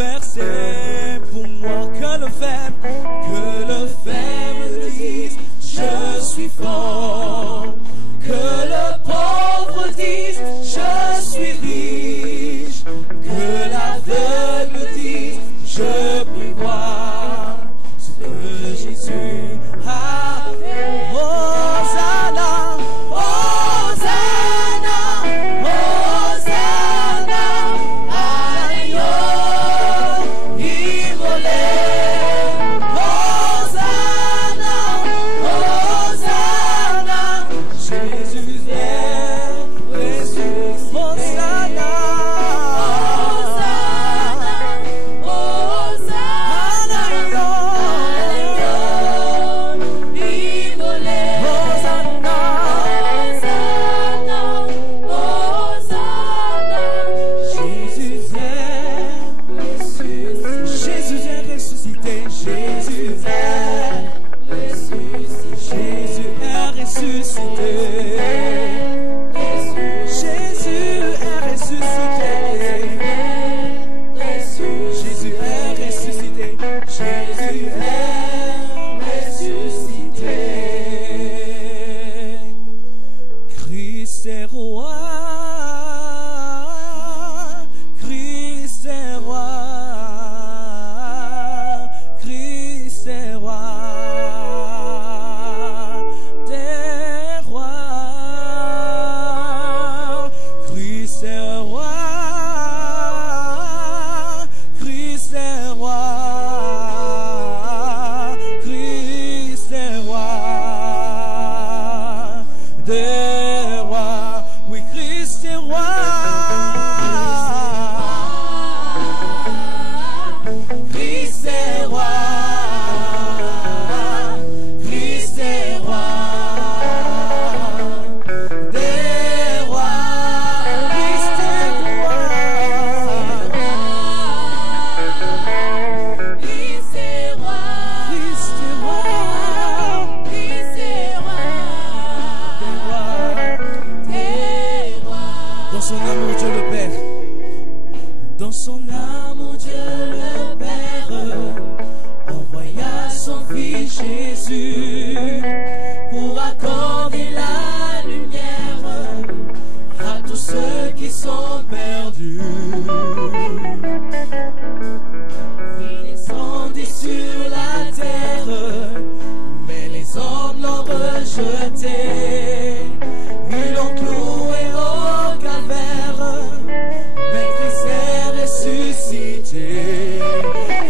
bouleversé pour moi. Que le faible dise je suis fort, que le pauvre dise je suis riche, que l'aveugle dise je puis voir ce que Jésus a fait. Hosanna, Hosanna, Hosanna, agneau immolé. Hosanna, Hosanna, Jésus est ressuscité. Hosanna,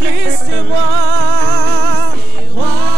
Christ est roi, roi.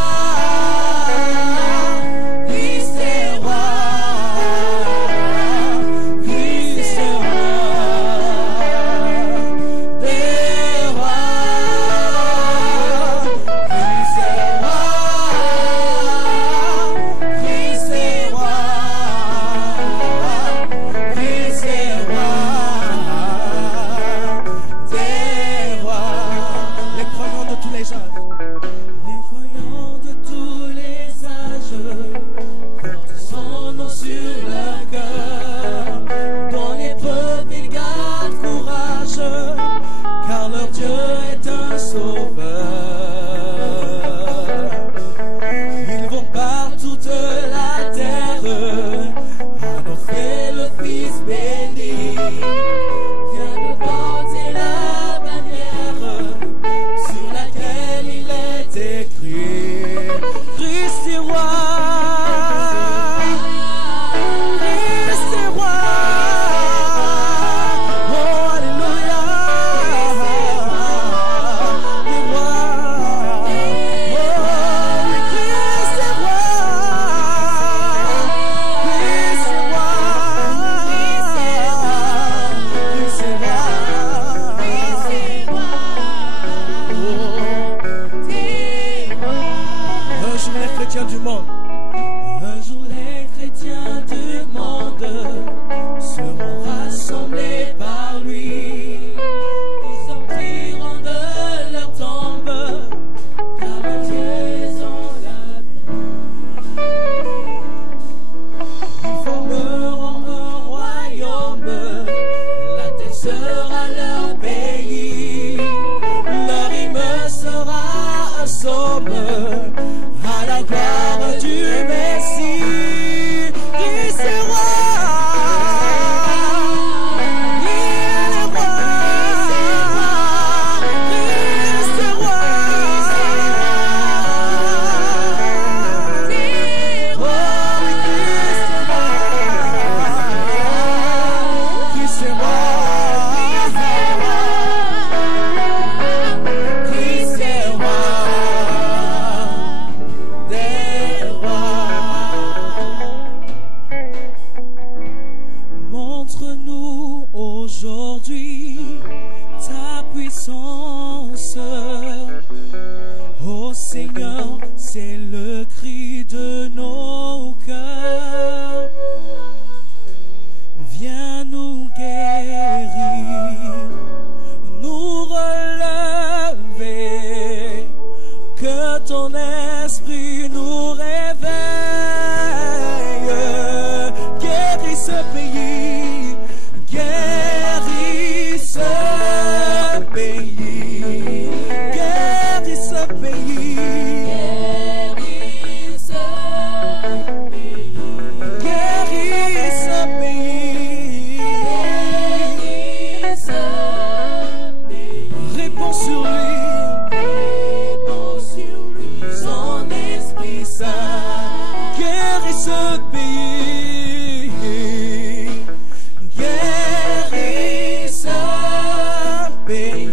pays.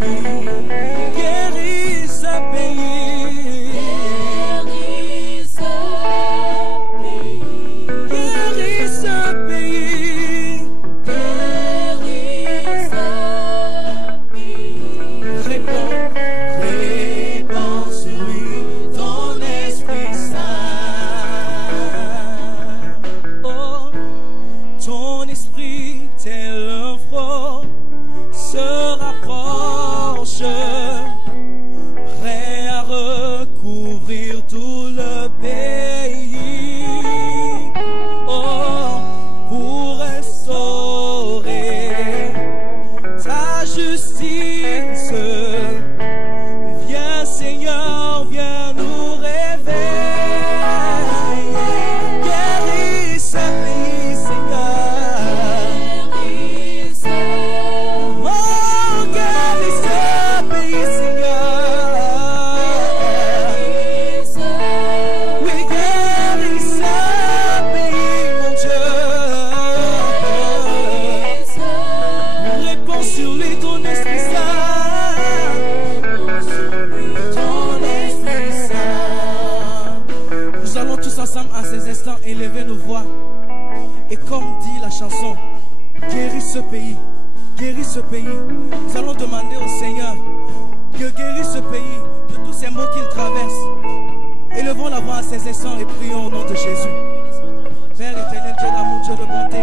Guéris ce pays. Guéris ce pays. Guéris ce pays. Guéris ce pays. Réponds, réponds sur lui ton Esprit Saint. Oh, ton esprit tel un front se rapproche, prêt à recouvrir tout le pays. Oh, pour restaurer ta justice. Viens Seigneur, viens nous réveiller. Guéris ce pays, Seigneur. Guéris ce pays. Oh, guéris ce pays, Seigneur. Guéris ce pays. Oui, guéris ce pays, mon Dieu. Guéris ce pays. Réponds sur lui ton Esprit Saint. Réponds sur lui ton Esprit Saint. Nous allons tous ensemble à ces instants élever nos voix. Et comme dit la chanson, guéris ce pays, guéris ce pays. Nous allons demander au Seigneur de guérir ce pays de tous ces maux qu'il traverse. Élevons la voix à ces instants et prions au nom de Jésus. Père éternel, Dieu d'amour, Dieu de bonté,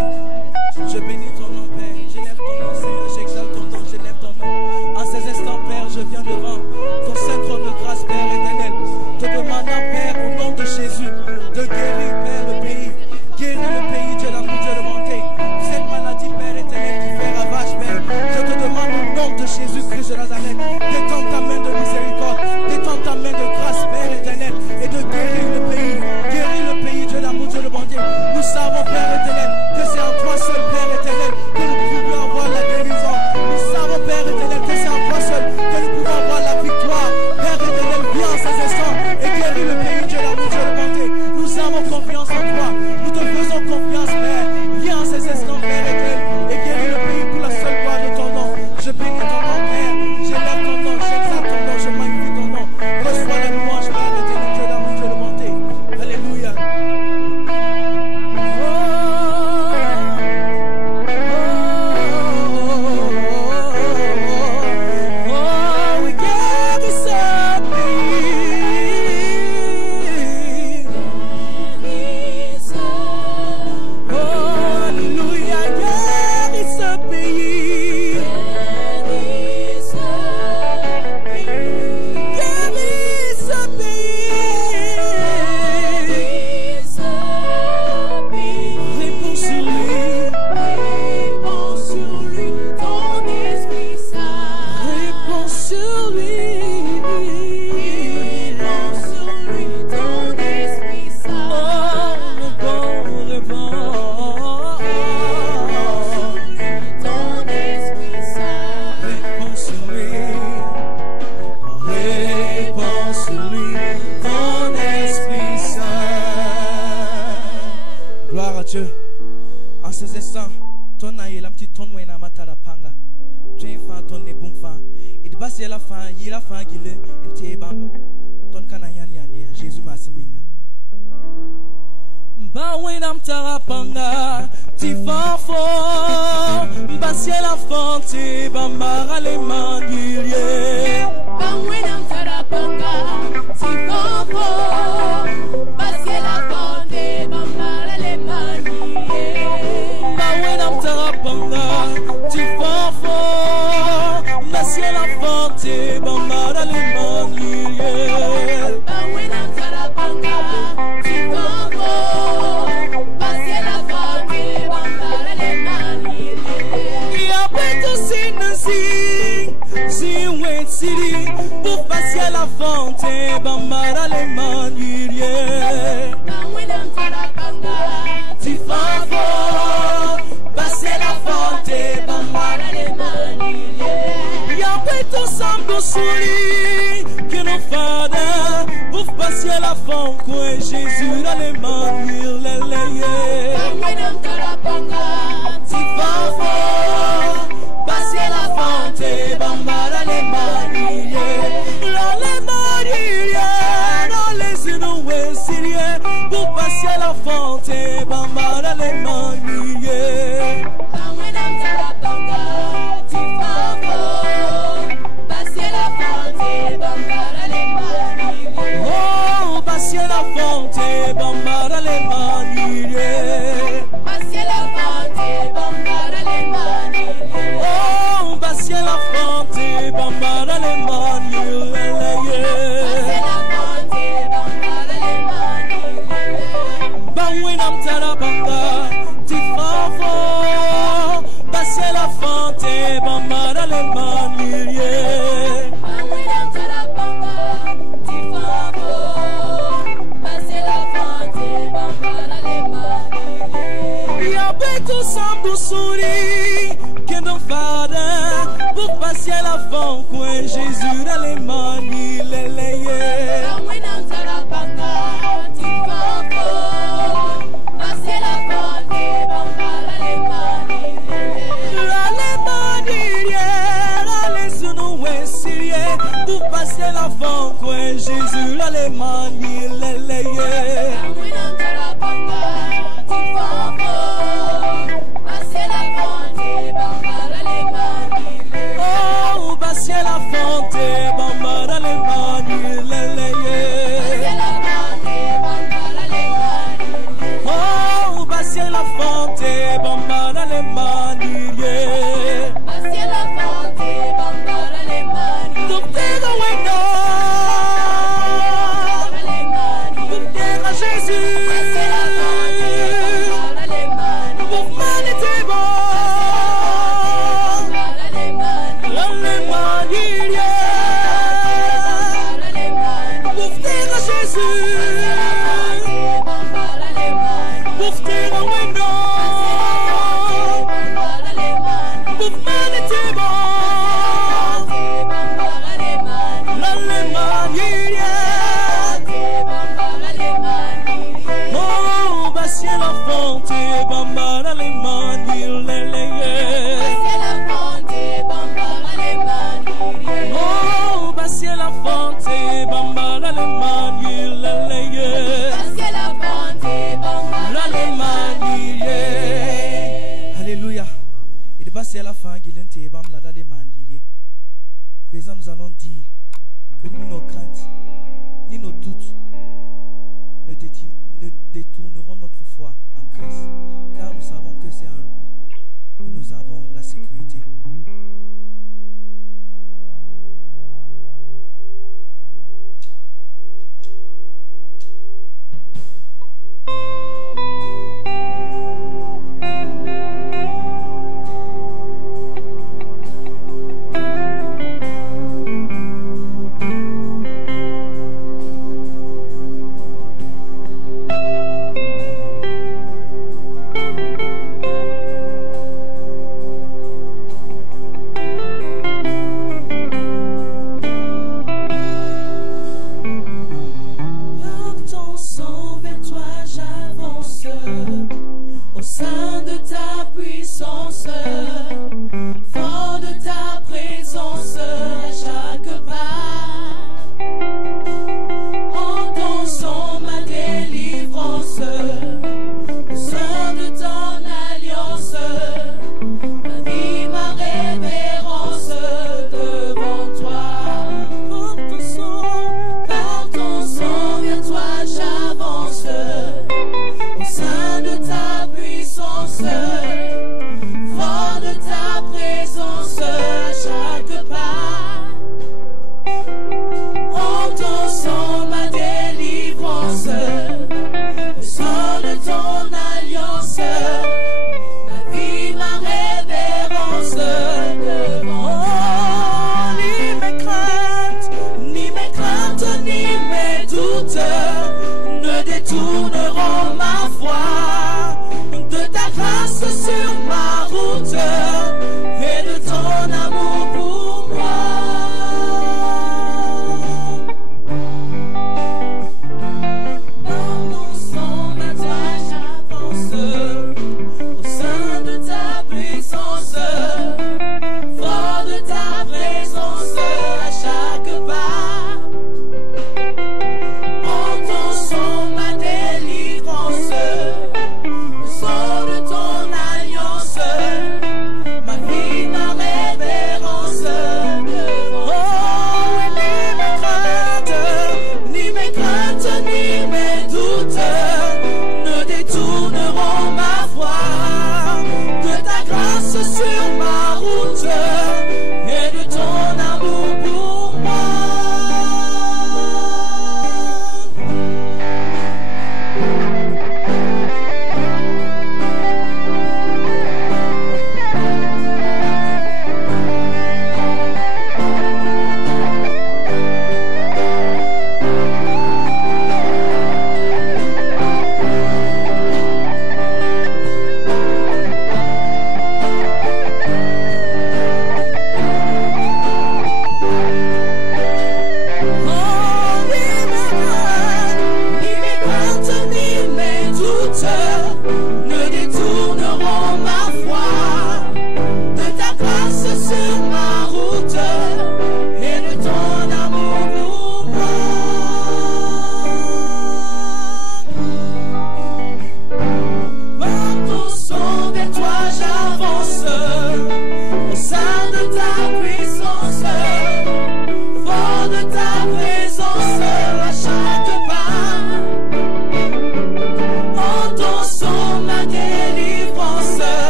je bénis ton nom, Père. J'élève ton nom, Seigneur, j'exalte ton nom, j'élève ton nom. En ces instants, Père, je viens devant ton saint trône de grâce, Père éternel, te demandant, Père, au nom de Jésus, de guérir, Père, le pays. Guéris le pays, Dieu d'amour, Dieu de bonté. Cette maladie, Père éternel, qui fait ravage, Père, je te demande au nom de Jésus-Christ de Nazareth, d'étendre ta main de miséricorde, d'étendre ta main de grâce, Père éternel, et de guérir le pays. Guéris le pays, Dieu d'amour, Dieu de bonté. Nous savons, Père éternel, que c'est en toi seul, Père éternel, que nous pouvons avoir la guérison. Nous savons, Père éternel, que c'est en toi seul que nous pouvons avoir la victoire. Père éternel, viens en ces instants et guéris le pays, Dieu d'amour, Dieu de bonté. Nous avons confiance en toi. Nous te faisons confiance, Père. Viens en ces instants, Père éternel, et guéris le pays pour la seule gloire de ton nom. Je bénis ton nom, Père. J'élève ton nom, j'exalte ton nom, je magnifie ton nom. Reçois la louange, Père éternel, Dieu d'amour, Dieu de bonté. Alléluia. Oh, oui, guéris ce pays. Alléluia, guéris ce pays. Guéris ce pays. Réponds sur lui. Réponds sur lui, ton Esprit Saint. Réponds sur lui. Réponds sur lui, ton Esprit Saint. Oh, réponds, réponds. Ton Esprit Saint. Réponds sur lui. Réponds sur lui, ton Esprit Saint. Gloire à Dieu. En ces instants, ton aïe la petite ton wena matala panga. Train fan ton ne boom fan. Et de bas la fan, y la fan gile, ente bam. Ton kana yan yan ya, Jésus m'a seminga. Ba wena mtara panga, ti fan fort. Bas la fan te bambara le manguier. Bawena mtarapanga, sifofo, basi la fonde, bambara le maniye. Bawena mtarapanga, ti fan fort. Bas la fan te bambara le manguier. Bawena mtarapanga, sifofo, basi la fonde, bambara le maniye. Ya beto sinasi, si wet city, pour passer à la fontaine, bambara le manguier. Bawena mtarapanga, Ti fan fort, passer la fontaine, bambara le maniye. Ya beto sambo souri, que nos fada, pour passer à la fontaine, Jésus dans le manguier, lélé. Bawena mtarapanga, Ti fan fort, passer la fontaine, bambara le bambara le mani leleye. Bangwinam tarabanga tifafo. Basse la fonte bambara le mani ye. Bangwinam tarabanga tifafo. Basse la fonte bambara le mani ye. Yabetu sambusuri que non fada pour passer la fond coin Jésus dans les mani leleye. Bangwinam tarabanga tifafo. Basse la fonte bambara le mani ye. La le mani ye, la le sunu wesiye pour passer la fond coin Jésus dans les mani leleye. Bangwinam tarabanga tifafo. Basse la fonte bambara le mani ye. Oh, passer la fonte bambara le mani leleye. Oh, passer la fonte bambara le mani ye. Docteur Wendo, docteur Jésus, mouvement était bon, dans le mani ye. Docteur Jésus, docteur Wendo, mouvement était bon. Oh, bassi la fonte, bambara le mani leleye. Oh, bassi la fonte, bambara le mani leleye. La le mani ye. Alléluia. Il passe à la fin, Guilente et Bam la le mani. Présent, nous allons dire que ni nos craintes, ni nos doutes ne détourneront notre foi en Christ, car nous savons que c'est en lui que nous avons la sécurité.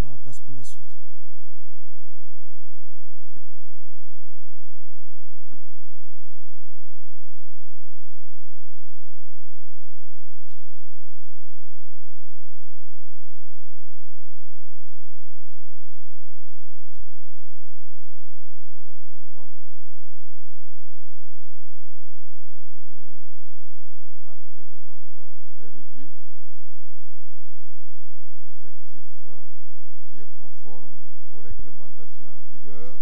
Prenons la place pour la suite. Bonjour à tout le monde. Bienvenue malgré le nombre très réduit, effectif qui est conforme aux réglementations en vigueur.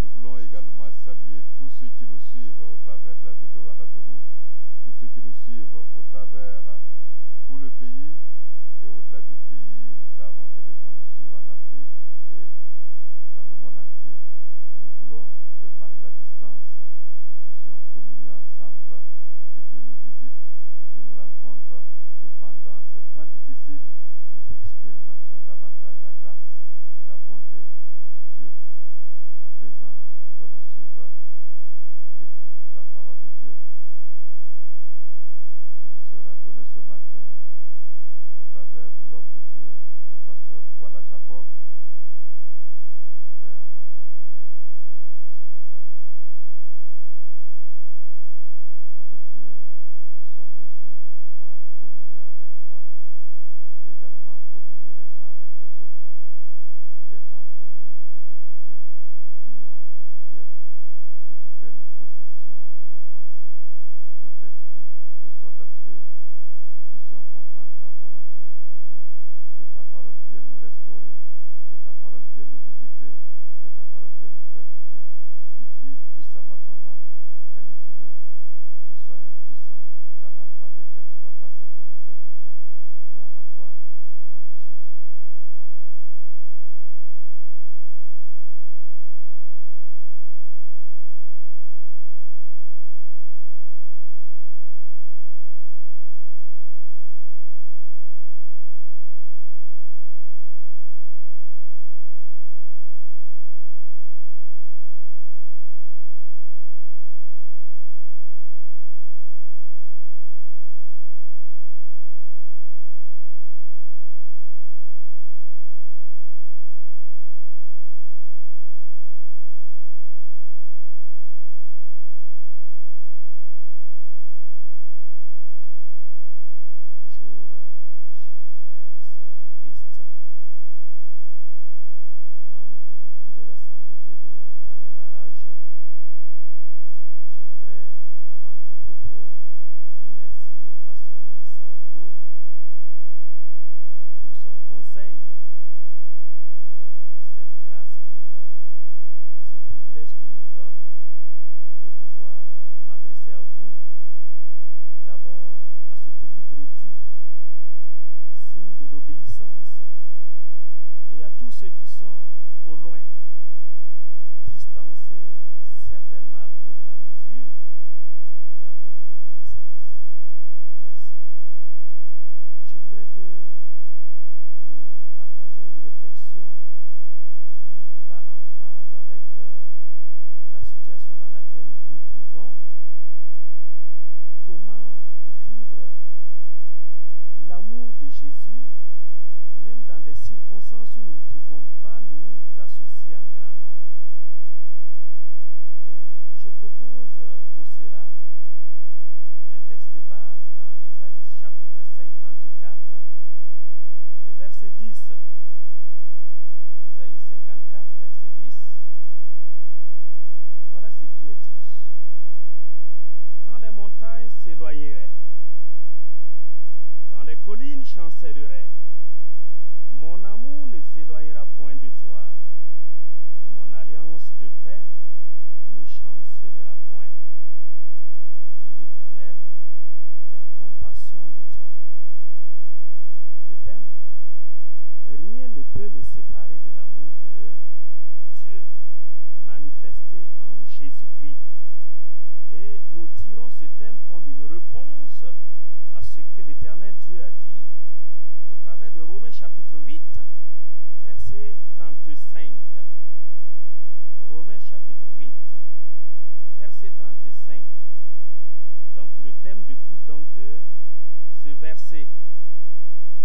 Nous voulons également saluer tous ceux qui nous suivent au travers de la ville de Ouagadougou, tous ceux qui nous suivent au travers tout le pays et au-delà du pays. Nous savons que des gens nous suivent en Afrique et dans le monde entier. Et nous voulons que malgré la distance, nous puissions communier ensemble et que Dieu nous visite, que Dieu nous rencontre, que pendant ce temps difficile, nous expérimentions davantage la grâce et la bonté de notre Dieu. À présent, nous allons suivre l'écoute de la parole de Dieu qui nous sera donnée ce matin au travers de l'homme de Dieu, le pasteur Kuala Jacob. Et je vais en même temps prier pour que ce message nous fasse du bien. Notre Dieu, nous sommes réjouis de pouvoir communier avec toi et également communier les uns avec les autres. Il est temps pour nous de t'écouter et nous prions que tu viennes, que tu prennes possession de nos pensées, de notre esprit, de sorte à ce que nous puissions comprendre ta volonté pour nous. Que ta parole vienne nous restaurer, que ta parole vienne nous visiter, que ta parole vienne nous faire du bien. Utilise puissamment ton homme, qualifie-le, qu'il soit un puissant canal par lequel tu vas passer pour nous faire du bien. Gloire à toi, au nom de Jésus. Amen. Bonjour, chers frères et sœurs en Christ, membres de l'Église des Assemblées de Dieu de Tanguembarrage. Je voudrais, avant tout propos, dire merci au pasteur Moïse Sawadgo et à tout son conseil pour cette grâce et ce privilège qu'il me donne de pouvoir m'adresser à vous. D'abord, à ce public réduit, signe de l'obéissance, et à tous ceux qui sont au loin, distancés certainement à cause de la mesure et à cause de l'obéissance. Merci. Je voudrais que nous partagions une réflexion qui va en phase avec la situation dans laquelle nous nous trouvons. Comment vivre l'amour de Jésus, même dans des circonstances où nous ne pouvons pas nous associer en grand nombre. Et je propose pour cela un texte de base dans Ésaïe chapitre 54 et le verset 10. Ésaïe 54, verset 10. Voilà ce qui est dit. Quand les montagnes s'éloigneraient, quand les collines chancelleraient, mon amour ne s'éloignera point de toi, et mon alliance de paix ne chancellera point, dit l'Éternel, qui a compassion de toi. Le thème, rien ne peut me séparer de l'amour de Dieu, manifesté en Jésus-Christ. Et nous tirons ce thème comme une réponse à ce que l'Éternel Dieu a dit au travers de Romains chapitre 8, verset 35. Romains chapitre 8, verset 35. Donc le thème découle donc de ce verset.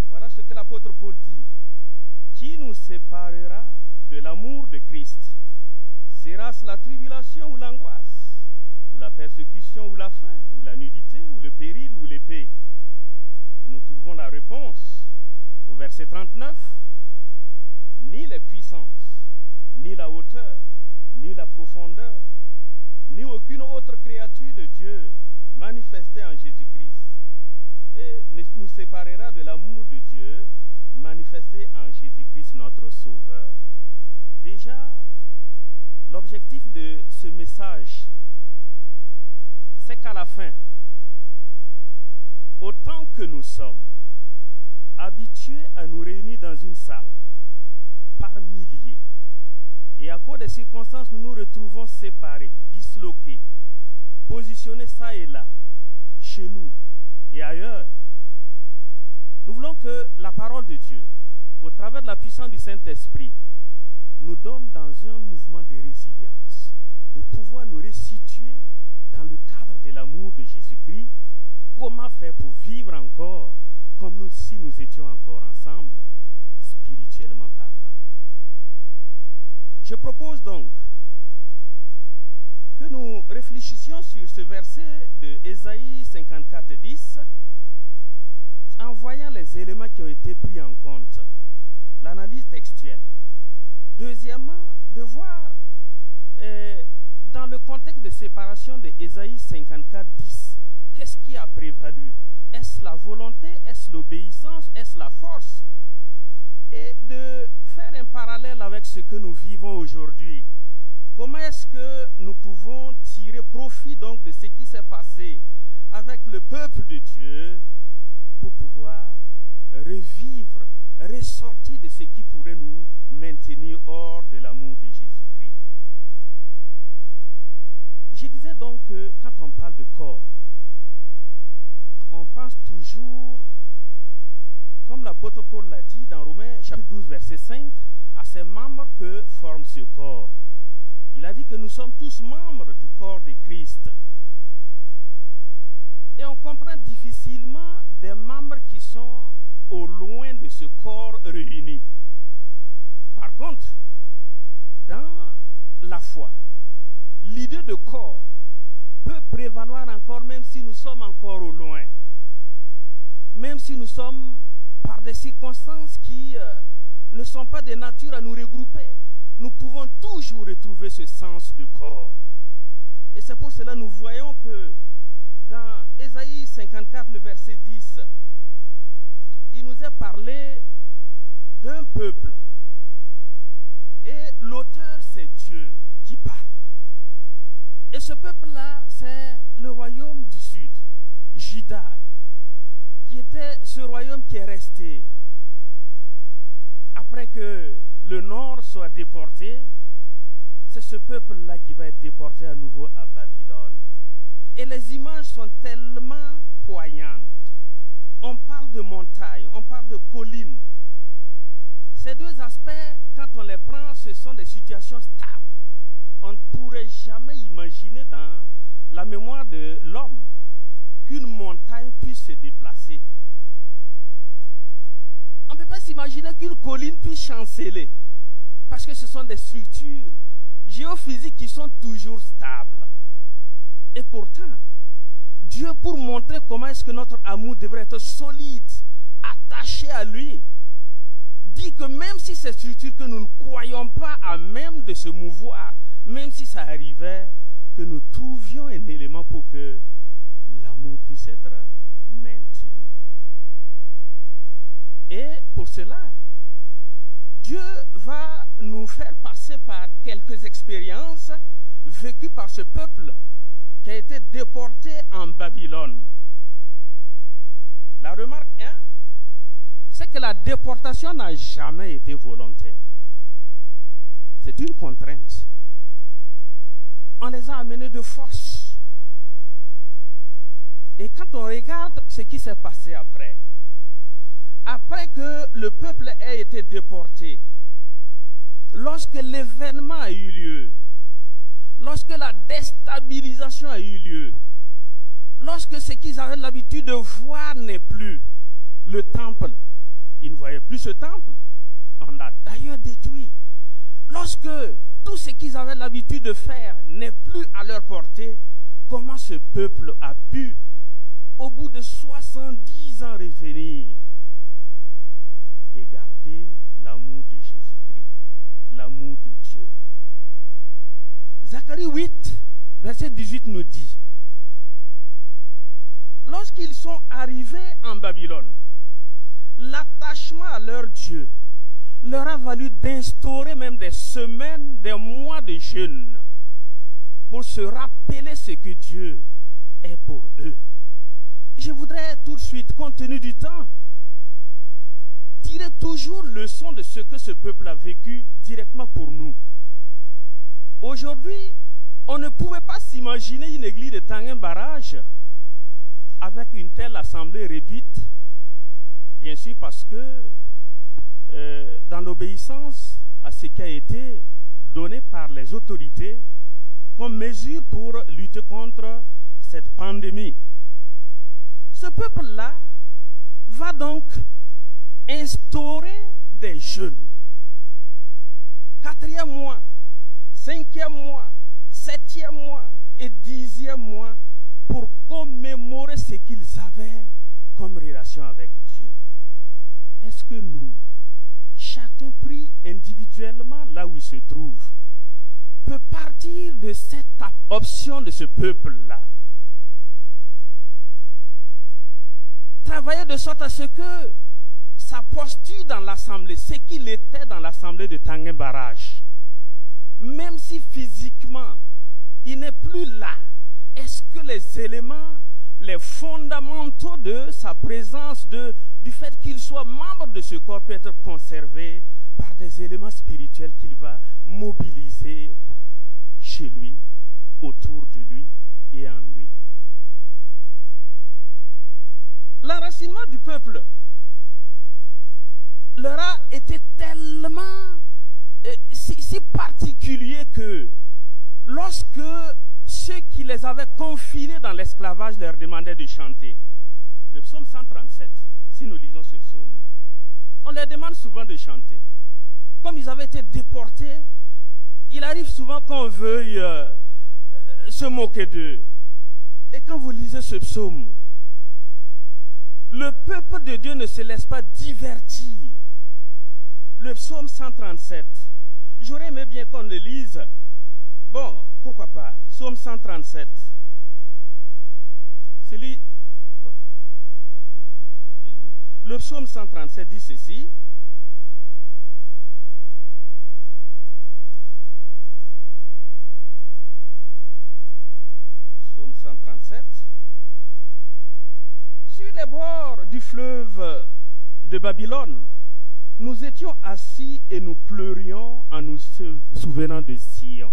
Voilà ce que l'apôtre Paul dit. qui nous séparera de l'amour de Christ? Sera-ce la tribulation ou l'angoisse, ou la persécution ou la faim, ou la nudité, ou le péril, ou l'épée? Et nous trouvons la réponse au verset 39. Ni les puissances, ni la hauteur, ni la profondeur, ni aucune autre créature de Dieu manifestée en Jésus-Christ nous séparera de l'amour de Dieu manifesté en Jésus-Christ notre Sauveur. Déjà, l'objectif de ce message, c'est qu'à la fin, autant que nous sommes habitués à nous réunir dans une salle par milliers, et à cause des circonstances, nous nous retrouvons séparés, disloqués, positionnés ça et là, chez nous et ailleurs. Nous voulons que la parole de Dieu, au travers de la puissance du Saint-Esprit, nous donne dans un mouvement de résilience, de pouvoir nous restituer dans le cadre de l'amour de Jésus-Christ. Comment faire pour vivre encore comme si nous étions encore ensemble, spirituellement parlant. Je propose donc que nous réfléchissions sur ce verset de Ésaïe 54, 10, en voyant les éléments qui ont été pris en compte, l'analyse textuelle. Deuxièmement, de voir dans le contexte de séparation de Ésaïe 54, 10, qu'est-ce qui a prévalu? Est-ce la volonté? Est-ce l'obéissance? Est-ce la force? Et de faire un parallèle avec ce que nous vivons aujourd'hui. Comment est-ce que nous pouvons tirer profit donc de ce qui s'est passé avec le peuple de Dieu pour pouvoir revivre, ressortir de ce qui pourrait nous maintenir hors de l'amour de Jésus-Christ. Je disais donc que quand on parle de corps, on pense toujours, comme l'apôtre Paul l'a dit dans Romains chapitre 12 verset 5, à ces membres que forme ce corps. Il a dit que nous sommes tous membres du corps de Christ. Et on comprend difficilement des membres qui sont au loin de ce corps réuni. Par contre, dans la foi, l'idée de corps peut prévaloir encore même si nous sommes encore au loin. Même si nous sommes par des circonstances qui ne sont pas de nature à nous regrouper, nous pouvons toujours retrouver ce sens de corps. Et c'est pour cela que nous voyons que dans Ésaïe 54, le verset 10, il nous est parlé d'un peuple. Et l'auteur, c'est Dieu qui parle. Et ce peuple-là, c'est le royaume du sud, Juda, qui était ce royaume qui est resté. Après que le nord soit déporté, c'est ce peuple-là qui va être déporté à nouveau à Babylone. Et les images sont tellement poignantes. On parle de montagnes, on parle de collines. Ces deux aspects, quand on les prend, ce sont des situations stables. On ne pourrait jamais imaginer dans la mémoire de l'homme qu'une montagne puisse se déplacer. On ne peut pas s'imaginer qu'une colline puisse chanceler, parce que ce sont des structures géophysiques qui sont toujours stables. Et pourtant, Dieu, pour montrer comment est-ce que notre amour devrait être solide, attaché à lui, dit que même si ces structures que nous ne croyons pas à même de se mouvoir, même si ça arrivait, que nous trouvions un élément pour que l'amour puisse être maintenu. Et pour cela, Dieu va nous faire passer par quelques expériences vécues par ce peuple qui a été déporté en Babylone. La remarque 1, c'est que la déportation n'a jamais été volontaire. C'est une contrainte. On les a amenés de force. Et quand on regarde ce qui s'est passé après que le peuple ait été déporté, lorsque l'événement a eu lieu, lorsque la déstabilisation a eu lieu, lorsque ce qu'ils avaient l'habitude de voir n'est plus, le temple, ils ne voyaient plus ce temple, On a d'ailleurs détruit. Lorsque tout ce qu'ils avaient l'habitude de faire n'est plus à leur portée, comment ce peuple a pu, au bout de 70 ans, revenir et garder l'amour de Jésus-Christ, l'amour de Dieu? Zacharie 8, verset 18 nous dit, lorsqu'ils sont arrivés en Babylone, l'attachement à leur Dieu leur a valu d'instaurer même des semaines, des mois de jeûne pour se rappeler ce que Dieu est pour eux. Je voudrais tout de suite, compte tenu du temps, tirer toujours leçon de ce que ce peuple a vécu directement pour nous. Aujourd'hui, on ne pouvait pas s'imaginer une église de Tanguin Barrage avec une telle assemblée réduite, bien sûr parce que dans l'obéissance à ce qui a été donné par les autorités comme mesure pour lutter contre cette pandémie. Ce peuple-là va donc instaurer des jeûnes. 4e mois, 5e mois, 7e mois et 10e mois pour commémorer ce qu'ils avaient comme relation avec Dieu. Est-ce que nous, chacun pris individuellement là où il se trouve, peut partir de cette option de ce peuple-là? Travailler de sorte à ce que sa posture dans l'assemblée, ce qu'il était dans l'assemblée de Tanguin Barrage, même si physiquement il n'est plus là, est-ce que les éléments, les fondamentaux de sa présence, du fait qu'il soit membre de ce corps, peut être conservés par des éléments spirituels qu'il va mobiliser chez lui, autour de lui et en lui? L'enracinement du peuple leur a été tellement si particulier que lorsque ceux qui les avaient confinés dans l'esclavage leur demandaient de chanter, le psaume 137, si nous lisons ce psaume-là, on leur demande souvent de chanter. Comme ils avaient été déportés, il arrive souvent qu'on veuille se moquer d'eux. Et quand vous lisez ce psaume, le peuple de Dieu ne se laisse pas divertir. Le psaume 137, j'aurais aimé bien qu'on le lise. Bon, pourquoi pas, psaume 137. Celui, bon, pas de problème, on va le lire. Le psaume 137 dit ceci. Psaume 137. Sur les bords du fleuve de Babylone, nous étions assis et nous pleurions en nous souvenant de Sion.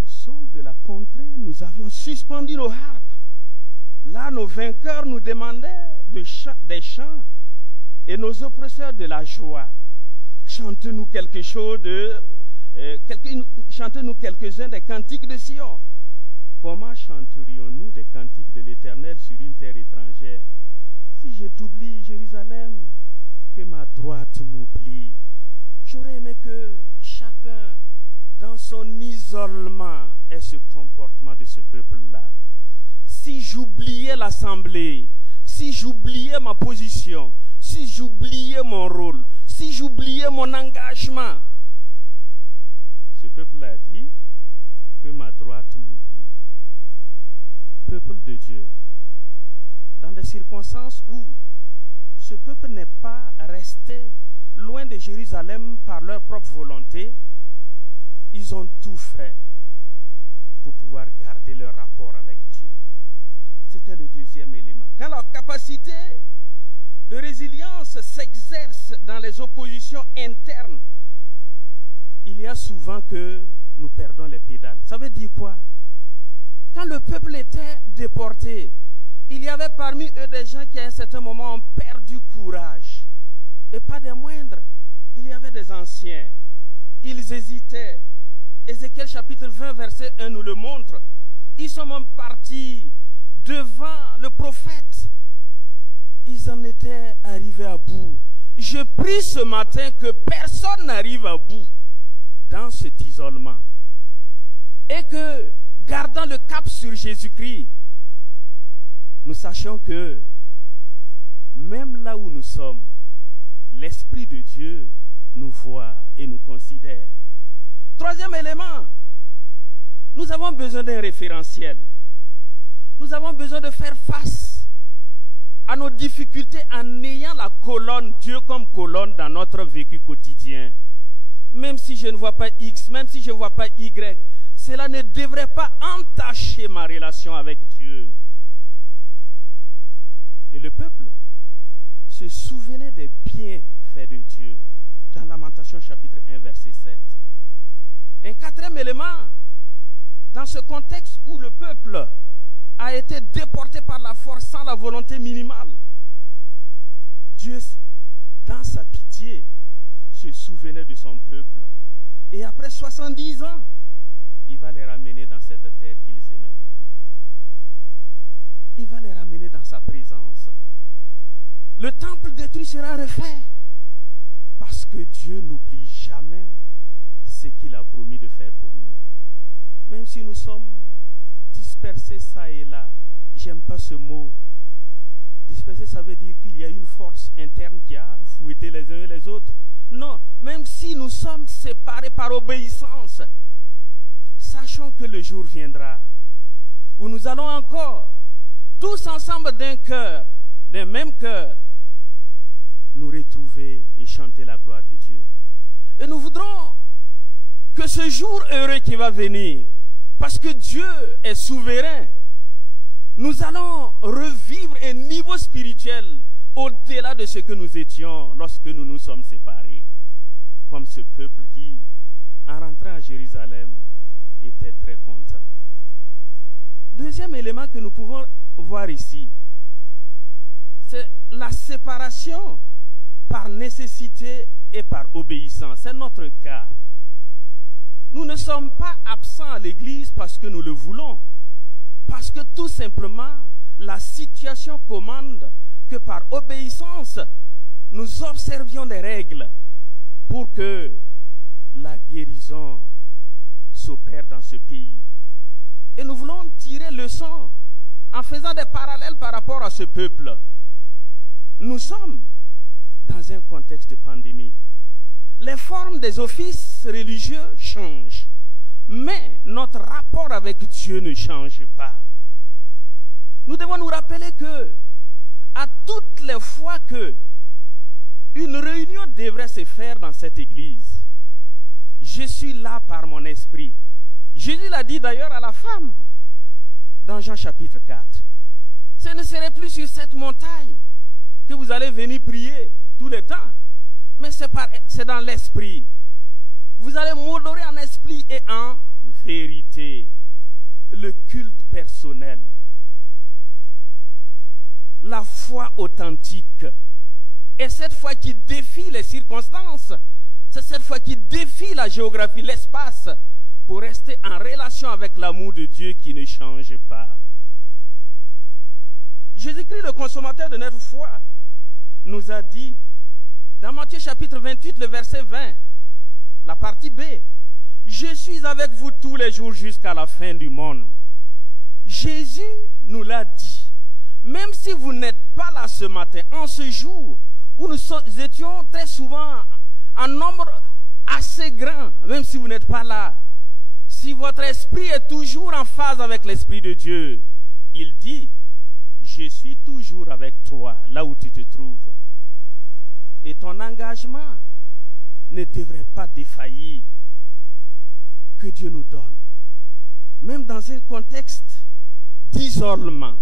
Au sol de la contrée, nous avions suspendu nos harpes. Là, nos vainqueurs nous demandaient des chants et nos oppresseurs de la joie. Chantez-nous quelque chose chantez-nous quelques-uns des cantiques de Sion. Comment chanterions-nous des cantiques de l'Éternel sur une terre étrangère? Si je t'oublie, Jérusalem, que ma droite m'oublie. J'aurais aimé que chacun, dans son isolement, ait ce comportement de ce peuple-là. Si j'oubliais l'assemblée, si j'oubliais ma position, si j'oubliais mon rôle, si j'oubliais mon engagement, ce peuple-là a dit que ma droite m'oublie. Peuple de Dieu, dans des circonstances où ce peuple n'est pas resté loin de Jérusalem par leur propre volonté, ils ont tout fait pour pouvoir garder leur rapport avec Dieu. C'était le deuxième élément. Quand leur capacité de résilience s'exerce dans les oppositions internes, il y a souvent que nous perdons les pédales. Ça veut dire quoi? Quand le peuple était déporté, il y avait parmi eux des gens qui à un certain moment ont perdu courage. Et pas des moindres, il y avait des anciens. Ils hésitaient. Ézéchiel chapitre 20 verset 1 nous le montre. Ils sont même partis devant le prophète. Ils en étaient arrivés à bout. Je prie ce matin que personne n'arrive à bout dans cet isolement. Et que, gardant le cap sur Jésus-Christ, nous sachions que, même là où nous sommes, l'Esprit de Dieu nous voit et nous considère. Troisième élément, nous avons besoin d'un référentiel. Nous avons besoin de faire face à nos difficultés en ayant la colonne, Dieu comme colonne dans notre vécu quotidien. Même si je ne vois pas X, même si je ne vois pas Y, cela ne devrait pas entacher ma relation avec Dieu. Et le peuple se souvenait des bienfaits de Dieu dans Lamentation chapitre 1 verset 7. Un quatrième élément, dans ce contexte où le peuple a été déporté par la force sans la volonté minimale, Dieu, dans sa pitié, se souvenait de son peuple. Et après 70 ans, il va les ramener dans cette terre qu'ils aimaient beaucoup. Il va les ramener dans sa présence. Le temple détruit sera refait. Parce que Dieu n'oublie jamais ce qu'il a promis de faire pour nous. Même si nous sommes dispersés ça et là, j'aime pas ce mot. Dispersés, ça veut dire qu'il y a une force interne qui a fouetté les uns et les autres. Non, même si nous sommes séparés par obéissance, sachons que le jour viendra où nous allons encore, tous ensemble d'un cœur, d'un même cœur, nous retrouver et chanter la gloire de Dieu. Et nous voudrons que ce jour heureux qui va venir, parce que Dieu est souverain, nous allons revivre un niveau spirituel au-delà de ce que nous étions lorsque nous nous sommes séparés. Comme ce peuple qui, en rentrant à Jérusalem, était très content. Deuxième élément que nous pouvons voir ici, c'est la séparation par nécessité et par obéissance. C'est notre cas. Nous ne sommes pas absents à l'église parce que nous le voulons. Parce que tout simplement, la situation commande que par obéissance, nous observions les règles pour que la guérison s'opère dans ce pays. Et nous voulons tirer leçon en faisant des parallèles par rapport à ce peuple. Nous sommes dans un contexte de pandémie. Les formes des offices religieux changent, mais notre rapport avec Dieu ne change pas. Nous devons nous rappeler que, à toutes les fois que une réunion devrait se faire dans cette église, je suis là par mon esprit. Jésus l'a dit d'ailleurs à la femme, dans Jean chapitre 4. Ce ne serait plus sur cette montagne que vous allez venir prier tout le temps, mais c'est dans l'esprit. Vous allez m'adorer en esprit et en vérité. Le culte personnel, la foi authentique, et cette foi qui défie les circonstances, c'est cette foi qui défie la géographie, l'espace, pour rester en relation avec l'amour de Dieu qui ne change pas. Jésus-Christ, le consommateur de notre foi, nous a dit, dans Matthieu chapitre 28, le verset 20, la partie B, « Je suis avec vous tous les jours jusqu'à la fin du monde. » Jésus nous l'a dit. Même si vous n'êtes pas là ce matin, en ce jour où nous étions très souvent en nombre assez grand, même si vous n'êtes pas là, si votre esprit est toujours en phase avec l'Esprit de Dieu, il dit, je suis toujours avec toi, là où tu te trouves. Et ton engagement ne devrait pas défaillir. Que Dieu nous donne, même dans un contexte d'isolement,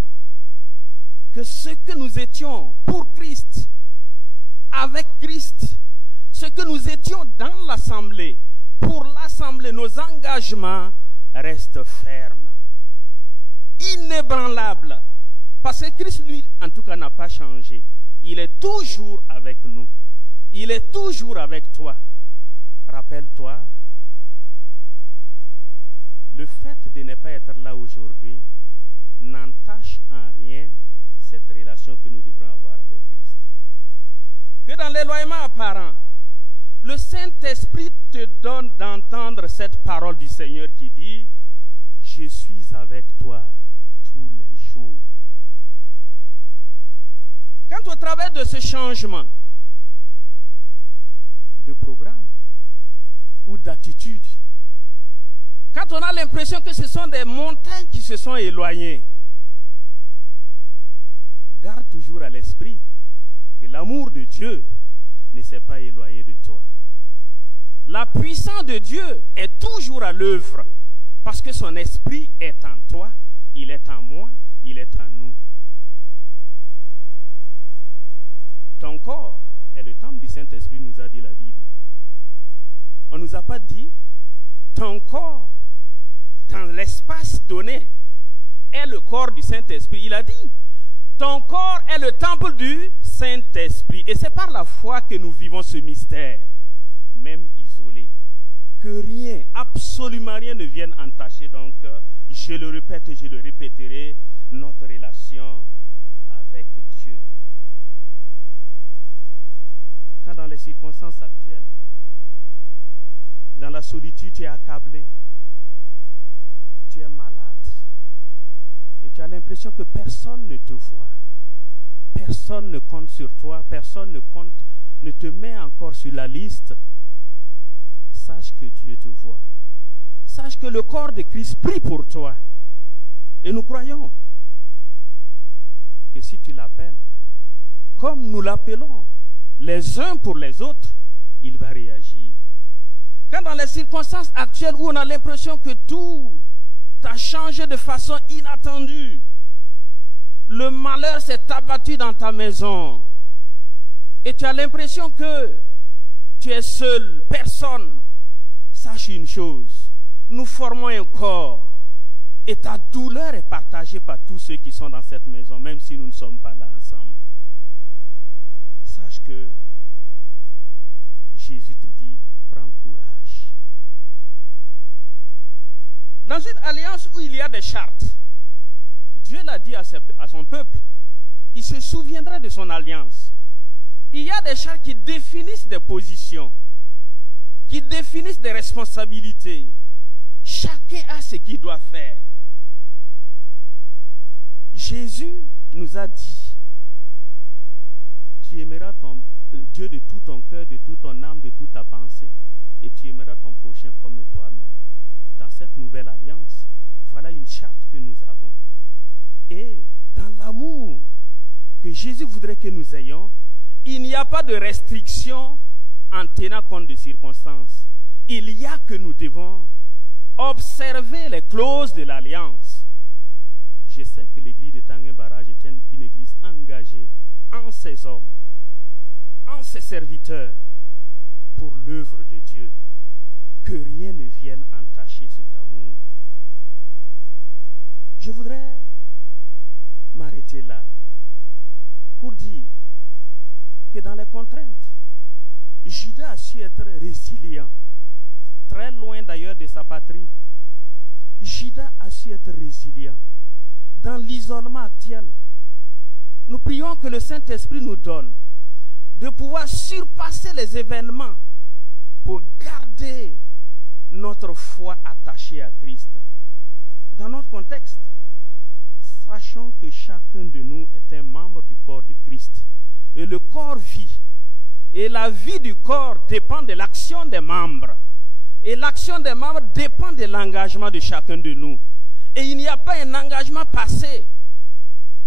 que ce que nous étions pour Christ, avec Christ, ce que nous étions dans l'assemblée, pour l'assemblée, nos engagements restent fermes, inébranlables, parce que Christ, lui, en tout cas, n'a pas changé. Il est toujours avec nous. Il est toujours avec toi. Rappelle-toi, le fait de ne pas être là aujourd'hui n'entache en rien cette relation que nous devrons avoir avec Christ. que dans l'éloignement apparent, le Saint-Esprit te donne d'entendre cette parole du Seigneur qui dit « Je suis avec toi tous les jours ». Quand au travers de ce changement de programme ou d'attitude, quand on a l'impression que ce sont des montagnes qui se sont éloignées, garde toujours à l'esprit que l'amour de Dieu ne s'est pas éloigné de toi. La puissance de Dieu est toujours à l'œuvre parce que son esprit est en toi, il est en moi, il est en nous. Ton corps est le temple du Saint-Esprit, nous a dit la Bible. On ne nous a pas dit ton corps, dans l'espace donné, est le corps du Saint-Esprit. Il a dit ton corps est le temple du Saint-Esprit. Et c'est par la foi que nous vivons ce mystère, même isolé. Que rien, absolument rien ne vienne entacher. Donc, je le répète et je le répéterai, notre relation avec Dieu. Quand dans les circonstances actuelles, dans la solitude, tu es accablé, tu es malade, et tu as l'impression que personne ne te voit, personne ne compte sur toi, personne ne te met encore sur la liste, sache que Dieu te voit. Sache que le corps de Christ prie pour toi. Et nous croyons que si tu l'appelles, comme nous l'appelons les uns pour les autres, il va réagir. Quand dans les circonstances actuelles où on a l'impression que tout a changé de façon inattendue, le malheur s'est abattu dans ta maison et tu as l'impression que tu es seul, personne, sache une chose, nous formons un corps et ta douleur est partagée par tous ceux qui sont dans cette maison, même si nous ne sommes pas là ensemble. Sache que Jésus te dit, prends courage. Dans une alliance où il y a des chartes, Dieu l'a dit à son peuple, il se souviendra de son alliance. Il y a des chartes qui définissent des positions, qui définissent des responsabilités. Chacun a ce qu'il doit faire. Jésus nous a dit, tu aimeras Dieu de tout ton cœur, de toute ton âme, de toute ta pensée, et tu aimeras ton prochain comme toi-même. Dans cette nouvelle alliance, voilà une charte que nous avons. Et dans l'amour que Jésus voudrait que nous ayons, il n'y a pas de restriction en tenant compte des circonstances. Il y a que nous devons observer les clauses de l'alliance. Je sais que l'église de Tanguy Barrage est une église engagée en ses hommes, en ses serviteurs, pour l'œuvre de Dieu. Que rien ne vienne entacher cet amour. Je voudrais m'arrêter là pour dire que dans les contraintes, Judas a su être résilient, très loin d'ailleurs de sa patrie. Judas a su être résilient. Dans l'isolement actuel, nous prions que le Saint-Esprit nous donne de pouvoir surpasser les événements pour garder notre foi attachée à Christ. Dans notre contexte, sachons que chacun de nous est un membre du corps de Christ. Et le corps vit. Et la vie du corps dépend de l'action des membres. Et l'action des membres dépend de l'engagement de chacun de nous. Et il n'y a pas un engagement passé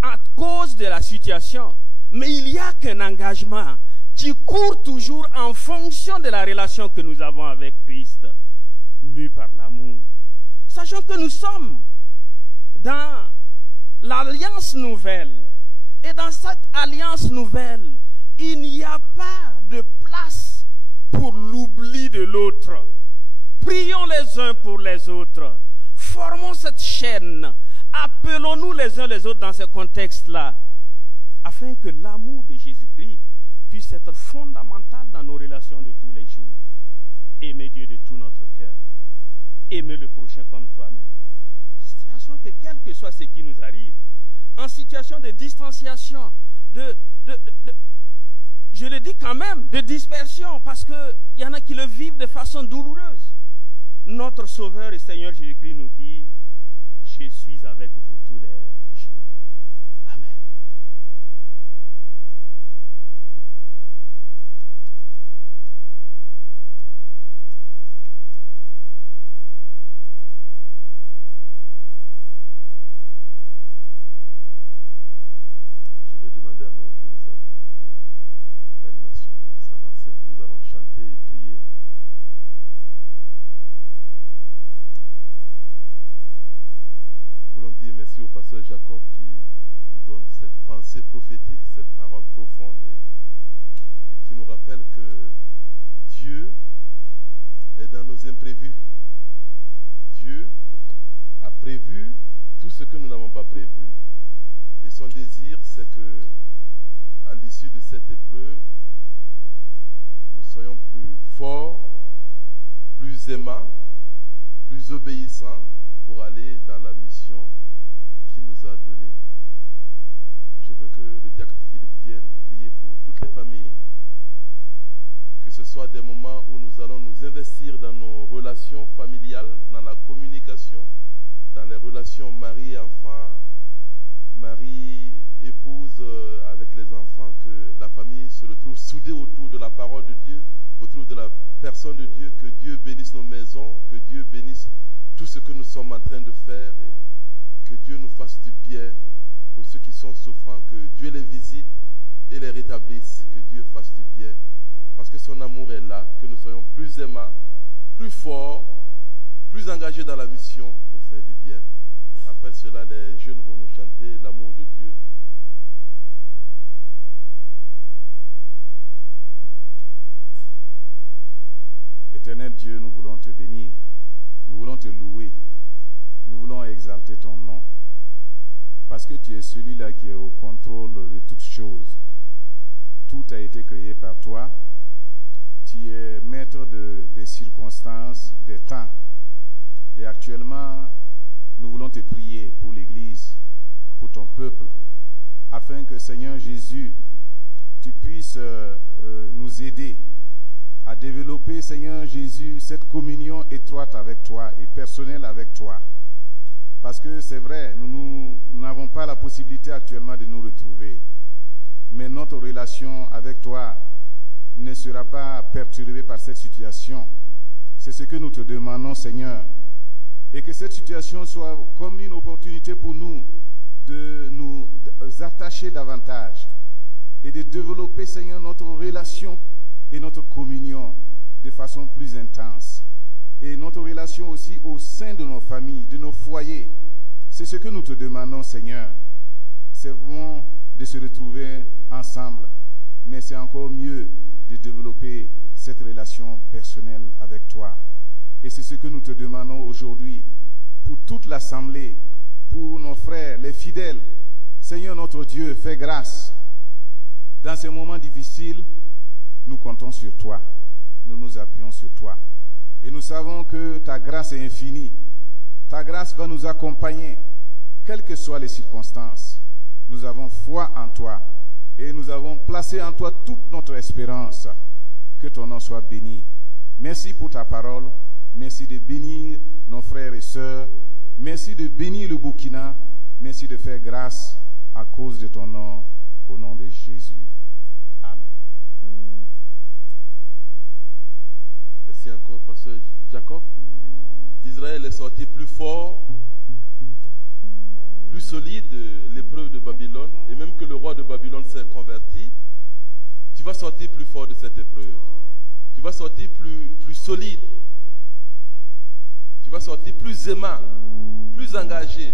à cause de la situation, mais il y a qu'un engagement qui court toujours en fonction de la relation que nous avons avec Christ, mû par l'amour. Sachant que nous sommes dans l'alliance nouvelle, et dans cette alliance nouvelle, il n'y a pas de place pour l'oubli de l'autre. Prions les uns pour les autres. Formons cette chaîne. Appelons-nous les uns les autres dans ce contexte-là, afin que l'amour de Jésus-Christ puisse être fondamental dans nos relations de tous les jours. Aimer Dieu de tout notre cœur. Aimer le prochain comme toi-même. Sachant que quel que soit ce qui nous arrive, en situation de distanciation, je le dis quand même, de dispersion, parce qu'il y en a qui le vivent de façon douloureuse. Notre Sauveur et Seigneur Jésus-Christ nous dit, je suis avec vous tous les jours. Amen. Je vais demander à nos jeunes amis de l'animation de s'avancer. Nous allons chanter et prier. Nous voulons dire merci au pasteur Jacob qui nous donne cette pensée prophétique, cette parole profonde et qui nous rappelle que Dieu est dans nos imprévus. Dieu a prévu tout ce que nous n'avons pas prévu. Et son désir, c'est que, à l'issue de cette épreuve, nous soyons plus forts, plus aimants, plus obéissants pour aller dans la mission qu'il nous a donnée. Je veux que le diacre Philippe vienne prier pour toutes les familles, que ce soit des moments où nous allons nous investir dans nos relations familiales, dans la communication, dans les relations mari-enfant, mari-épouse avec les enfants, que la famille se retrouve soudée autour de la parole de Dieu, autour de la personne de Dieu, que Dieu bénisse nos maisons, que Dieu bénisse tout ce que nous sommes en train de faire, et que Dieu nous fasse du bien pour ceux qui sont souffrants, que Dieu les visite et les rétablisse, que Dieu fasse du bien, parce que son amour est là, que nous soyons plus aimants, plus forts, plus engagés dans la mission pour faire du bien. Après cela, les jeunes vont nous chanter l'amour de Dieu. Éternel Dieu, nous voulons te bénir, nous voulons te louer, nous voulons exalter ton nom, parce que tu es celui-là qui est au contrôle de toutes choses. Tout a été créé par toi, tu es maître des circonstances, des temps. Et actuellement, nous voulons te prier pour l'Église, pour ton peuple, afin que, Seigneur Jésus, tu puisses nous aider à développer, Seigneur Jésus, cette communion étroite avec toi et personnelle avec toi. Parce que c'est vrai, nous n'avons pas la possibilité actuellement de nous retrouver. Mais notre relation avec toi ne sera pas perturbée par cette situation. C'est ce que nous te demandons, Seigneur. Et que cette situation soit comme une opportunité pour nous de nous attacher davantage et de développer, Seigneur, notre relation et notre communion de façon plus intense. Et notre relation aussi au sein de nos familles, de nos foyers. C'est ce que nous te demandons, Seigneur. C'est bon de se retrouver ensemble, mais c'est encore mieux de développer cette relation personnelle avec toi. Et c'est ce que nous te demandons aujourd'hui pour toute l'assemblée, pour nos frères, les fidèles. Seigneur notre Dieu, fais grâce. Dans ces moments difficiles, nous comptons sur toi. Nous nous appuyons sur toi. Et nous savons que ta grâce est infinie. Ta grâce va nous accompagner, quelles que soient les circonstances. Nous avons foi en toi et nous avons placé en toi toute notre espérance. Que ton nom soit béni. Merci pour ta parole. Merci de bénir nos frères et sœurs. Merci de bénir le Burkina. Merci de faire grâce à cause de ton nom, au nom de Jésus. Amen. Merci encore, pasteur Jacob. Israël est sorti plus fort, plus solide de l'épreuve de Babylone, et même que le roi de Babylone s'est converti. Tu vas sortir plus fort de cette épreuve. Tu vas sortir plus solide. Tu vas sortir plus aimant, plus engagé,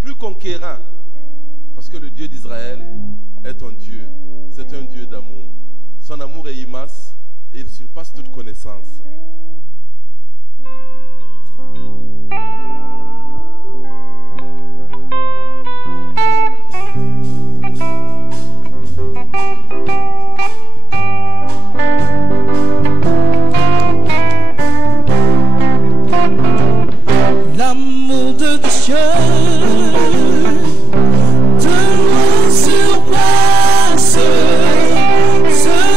plus conquérant. Parce que le Dieu d'Israël est ton Dieu. C'est un Dieu d'amour. Son amour est immense et il surpasse toute connaissance. L'amour de Dieu de loin surpasse ce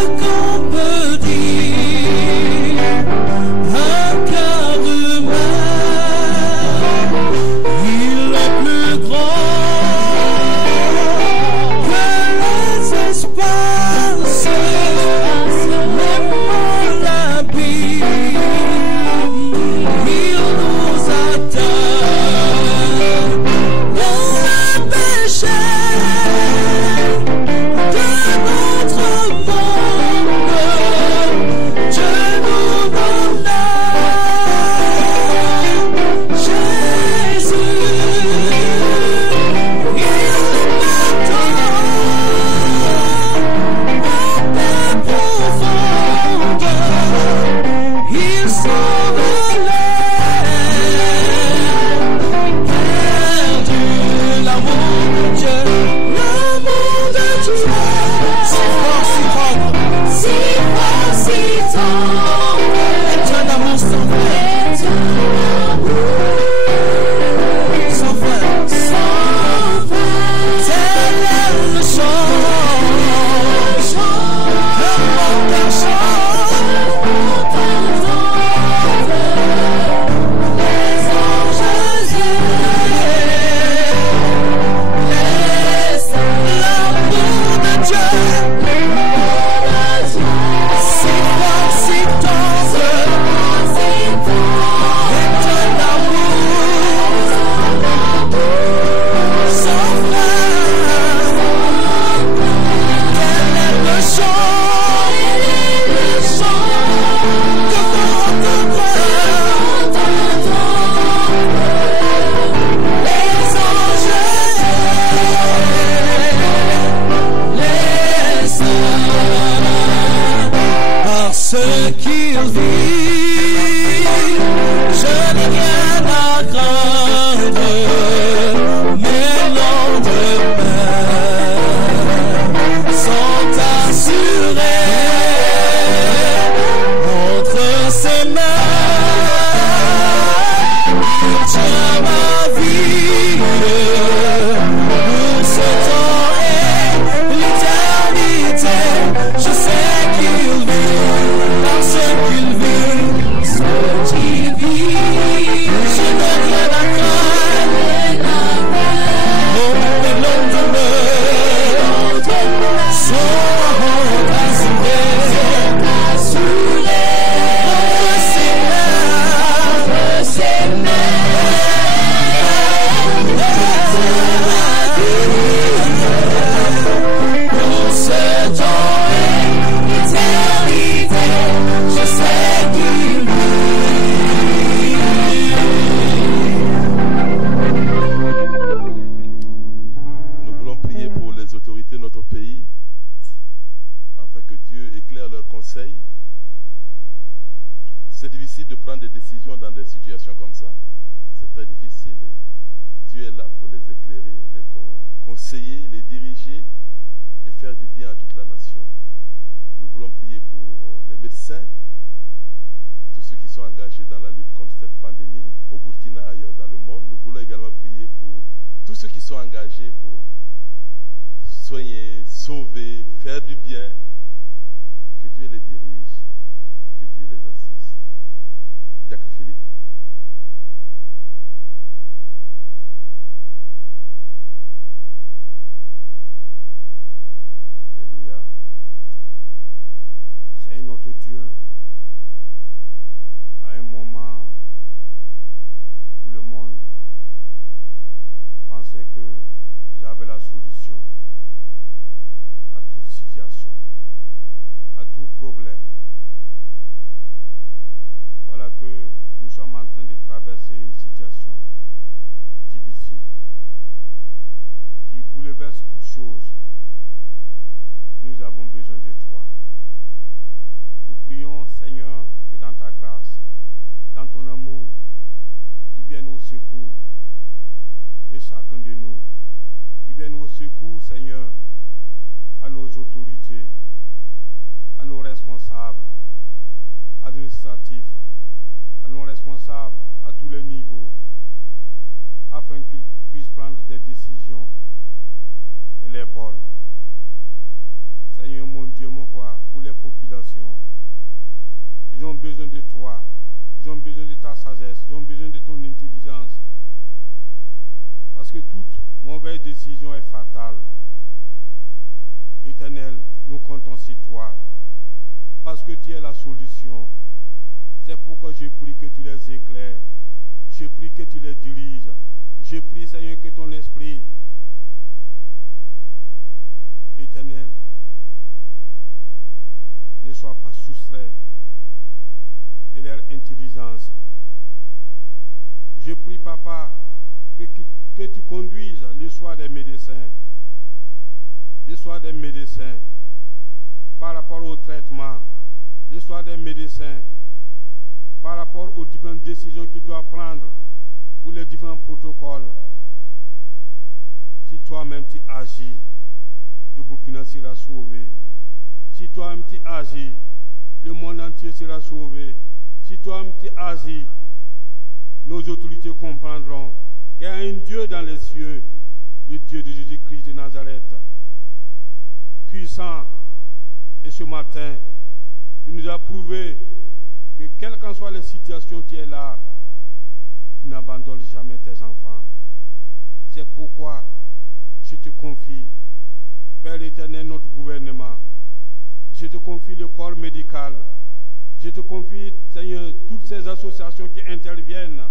conseiller, les diriger et faire du bien à toute la nation. Nous voulons prier pour les médecins, tous ceux qui sont engagés dans la lutte contre cette pandémie, au Burkina, ailleurs dans le monde. Nous voulons également prier pour tous ceux qui sont engagés pour soigner, sauver, faire du bien. Que Dieu les dirige, que Dieu les assiste. Diacre Philippe. Alléluia. C'est notre Dieu. À un moment où le monde pensait que j'avais la solution à toute situation, à tout problème. Voilà que nous sommes en train de traverser une situation difficile qui bouleverse toutes choses. Nous avons besoin de toi. Nous prions, Seigneur, que dans ta grâce, dans ton amour, tu viennes au secours de chacun de nous. Tu viennes au secours, Seigneur, à nos autorités, à nos responsables administratifs, à nos responsables à tous les niveaux, afin qu'ils puissent prendre des décisions et les bonnes. Seigneur mon Dieu, mon roi, pour les populations, ils ont besoin de toi, ils ont besoin de ta sagesse, ils ont besoin de ton intelligence, parce que toute mauvaise décision est fatale. Éternel, nous comptons sur toi, parce que tu es la solution. C'est pourquoi je prie que tu les éclaires, je prie que tu les diriges, je prie, Seigneur, que ton esprit, Éternel, ne soit pas soustrait de leur intelligence. Je prie, Papa, que tu conduises le soir des médecins, le soir des médecins, par rapport au traitement, le soir des médecins, par rapport aux différentes décisions qu'ils doivent prendre pour les différents protocoles. Si toi-même tu agis, le Burkina sera sauvé. Si toi-même tu agis, le monde entier sera sauvé. Si toi-même tu agis, nos autorités comprendront qu'il y a un Dieu dans les cieux, le Dieu de Jésus-Christ de Nazareth, puissant. Et ce matin, tu nous as prouvé que quelles qu'en soient les situations, tu es là. Tu n'abandonnes jamais tes enfants. C'est pourquoi je te confie, Père éternel, notre gouvernement. Je te confie le corps médical. Je te confie, Seigneur, toutes ces associations qui interviennent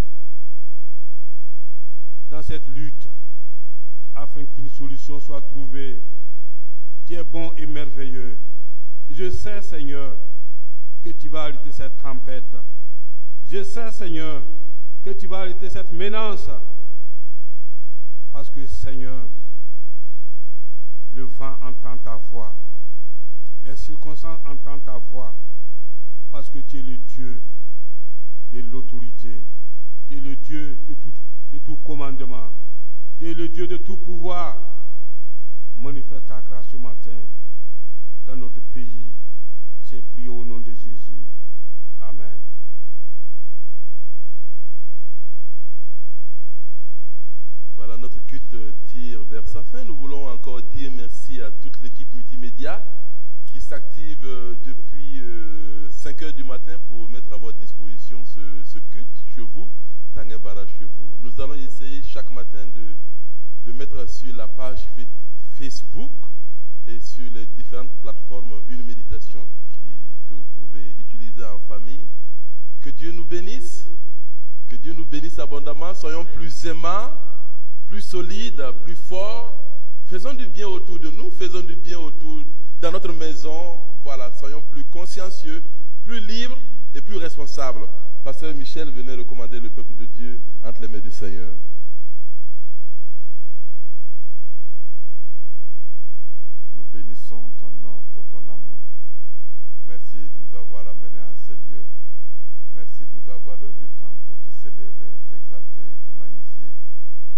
dans cette lutte, afin qu'une solution soit trouvée. Tu es bon et merveilleux. Je sais, Seigneur, que tu vas arrêter cette tempête. Je sais, Seigneur, que tu vas arrêter cette menace. Parce que, Seigneur, le vent entend ta voix. Les circonstances entendent ta voix. Parce que tu es le Dieu de l'autorité. Tu es le Dieu de tout commandement. Tu es le Dieu de tout pouvoir. Manifeste ta grâce ce matin dans notre pays. J'ai prié au nom de Jésus. Amen. Voilà, notre culte tire vers sa fin. Nous voulons encore dire merci à toute l'équipe multimédia qui s'active depuis 5 heures du matin pour mettre à votre disposition ce culte chez vous, Tangebara chez vous. Nous allons essayer chaque matin de mettre sur la page Facebook et sur les différentes plateformes une méditation que vous pouvez utiliser en famille. Que Dieu nous bénisse, que Dieu nous bénisse abondamment. Soyons plus aimants, plus solides, plus forts. Faisons du bien autour de nous, faisons du bien autour dans notre maison. Voilà, soyons plus consciencieux, plus libres et plus responsables. Pasteur Michel venait recommander le peuple de Dieu entre les mains du Seigneur. Nous bénissons ton nom pour ton amour. Merci de nous avoir amenés en ces lieux. Merci de nous avoir donné du temps pour te célébrer, t'exalter, te magnifier.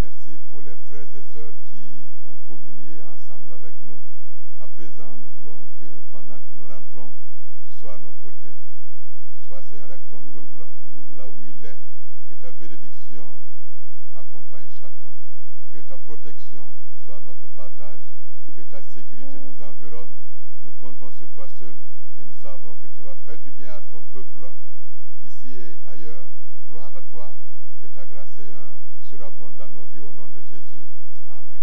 Merci pour les frères et sœurs qui ont communié ensemble avec nous. À présent, nous voulons que pendant que nous rentrons, tu sois à nos côtés. Sois, Seigneur, avec ton peuple là où il est. Que ta bénédiction accompagne chacun. Que ta protection soit notre partage. Que ta sécurité nous environne. Nous comptons sur toi seul et nous savons que tu vas faire du bien à ton peuple ici et ailleurs. Gloire à toi. Que ta grâce, Seigneur, surabonde dans nos vies au nom de Jésus. Amen.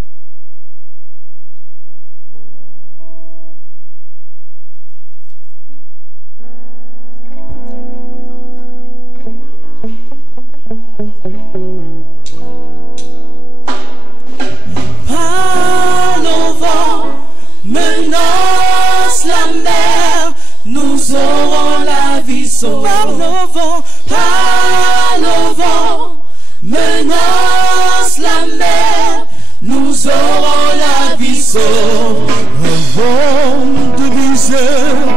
Parle au vent, menace la mer, nous aurons la vie sauve. Parle au vent, menace la mer, nous aurons la vie sauve. Un vent de misère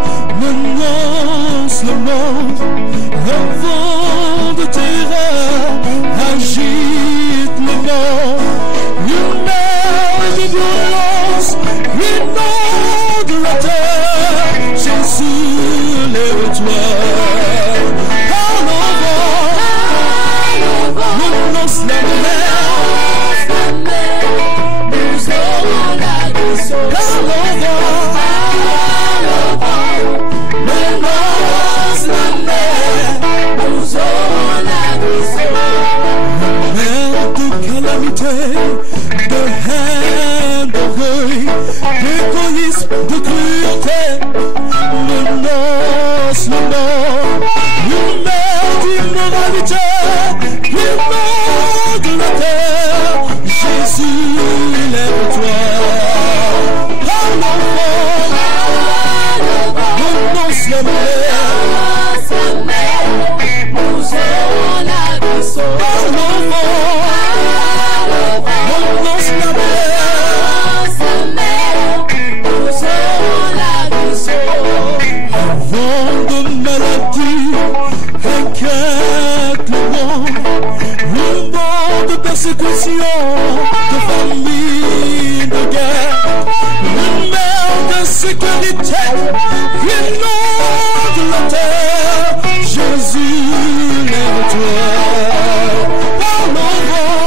menace le monde, un vent de terreur agite le monde. Une mer de violence inonde la terre. Jésus, lève-toi. Parle au vent, menace la mer, nous aurons la vie sauve. Parle au vent, menace la mer, nous aurons la vie sauve. Mer de calamité, de haine, d'orgueil, d'égoïsme, de cruauté, menace le monde. Une mer d'immoralité, inonde la terre. Jésus, lève-toi. Parle au vent, menace la mer, nous aurons la vie sauve. Parle au vent, menace la mer, nous aurons la vie sauve. Un vent de maladie inquiète le monde, un vent de persécution, de famine, de guerre, une mer de sécurité inonde la terre. Jésus, lève-toi. Parle au vent,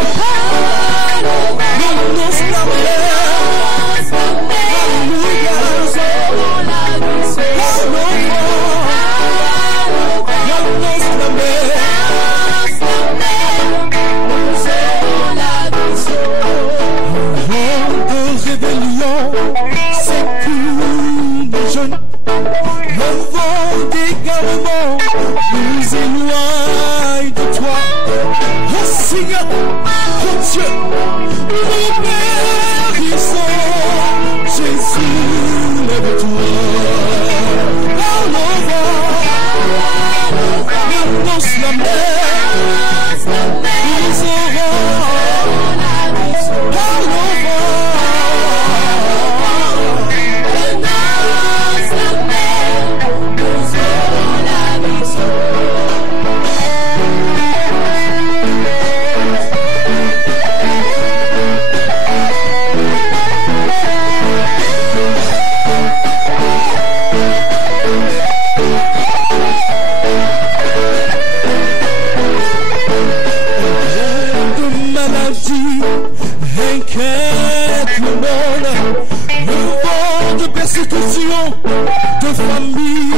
menace la mer, alléluia. Parle au vent, menace la mer, nous aurons la vie sauve. Un vent de rébellion secoue nos jeunes, un vent d'égarement nous éloigne de toi. Oh Seigneur, oh Dieu, nous périssons. Jésus, lève-toi. Parle au vent, menace la mer, nous aurons la vie sauve. Parle au vent, menace la mer, nous aurons la vie sauve. De maladie inquiète le monde, le vent de persécution, de famille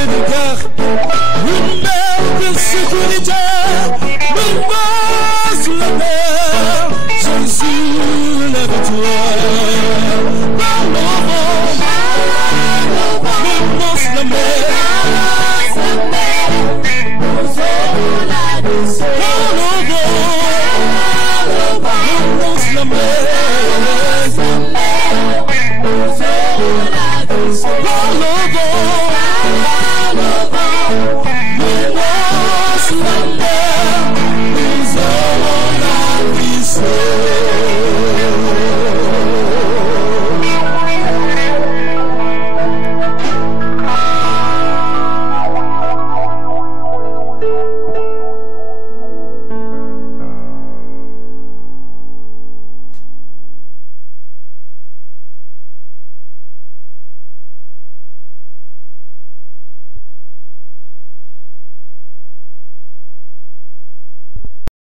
et de guerre, une mer de sécurité menace la mer. Jésus, lève-toi. Parle au vent, menace la mer, nous aurons la vie sauve. Parle au vent, menace la mer.